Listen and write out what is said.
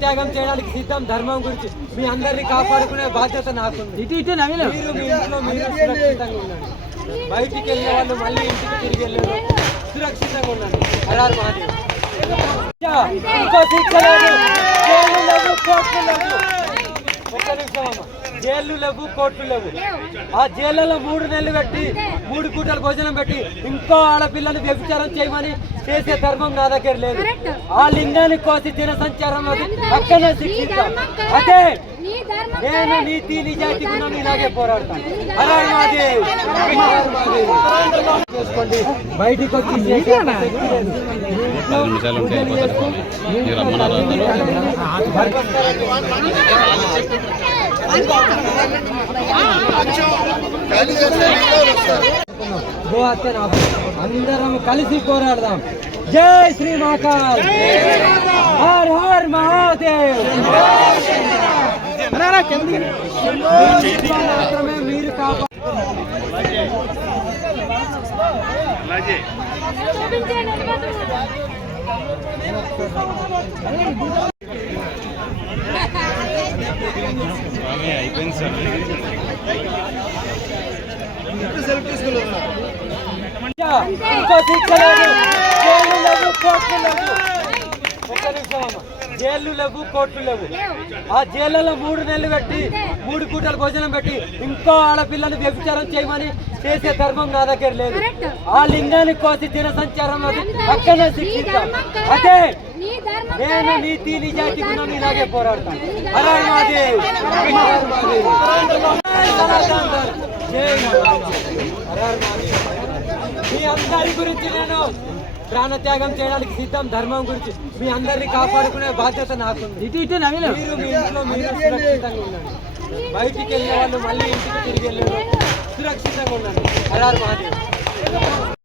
ప్రాణత్యాగం చేయడానికి సిద్ధం. ధర్మం గురించి మీ అందరినీ కాపాడుకునే బాధ్యత నాకుంది. మీరు మీ ఇంట్లో మీరు సురక్షితంగా ఉండండి. బయటికి వెళ్ళే వాళ్ళు మళ్ళీ ఇంటికి తిరిగి వెళ్ళారు. సురక్షితంగా ఉండండి. హరార్ మహాదేవ్. ఇంకో శిక్ష లేదు. జైలు లేవు, కోర్టులు లేవు. ఒక్క నిమిషం అమ్మ. జైళ్ళు లేవు, కోర్టులు లేవు. ఆ జైళ్ళలో 3 నెలలు పెట్టి 3 పూటలు భోజనం పెట్టి ఇంకో ఆడపిల్లలు వ్యభిచారం చేయమని చేసే ధర్మం నా దగ్గర లేదు. ఆ లింగాన్ని కోసి జనసంచారంలో అక్కడే శిక్షిస్తాం. అదే నేను నీతి నిజాయితీ గుణం ఇలాగే పోరాడతాను. హరార్ మహాదేవ్. చేసుకోండి. బయటికి వచ్చి అందరం కలిసి పోరాడదాం. జై శ్రీ మహాకాల్. హర్ హర్ మహాదేవ్. మాత్రమే మీరు ఇంకో శిక్ష లేదు. జైలు లేవు, కోర్టులు లేవు. ఒక్క నిమిషం అమ్మ. జైళ్ళు లేవు, కోర్టులు లేవు. ఆ జైళ్ళలో 3 నెలలు పెట్టి 3 పూటలు భోజనం పెట్టి ఇంకో ఆడపిల్లలు వ్యభిచారం చేయమని చేసే ధర్మం నా దగ్గర లేదు. ఆ లింగాన్ని కోసి జనసంచారంలో అక్కడే శిక్షిస్తాం. అదే నేను నీతి నిజాయితీ గుణం ఇలాగే పోరాడతాను. హరార్ మహాదేవ్. మీ అందరి గురించి నేను ప్రాణత్యాగం చేయడానికి సిద్ధం. ధర్మం గురించి మీ అందరినీ కాపాడుకునే బాధ్యత నాకుంది. మీరు మీ ఇంట్లో మీరు సురక్షితంగా ఉండండి. బయటికి వెళ్ళే వాళ్ళు మళ్ళీ ఇంటికి తిరిగి వెళ్ళారు. సురక్షితంగా ఉండండి. హరార్ మహాదేవ్.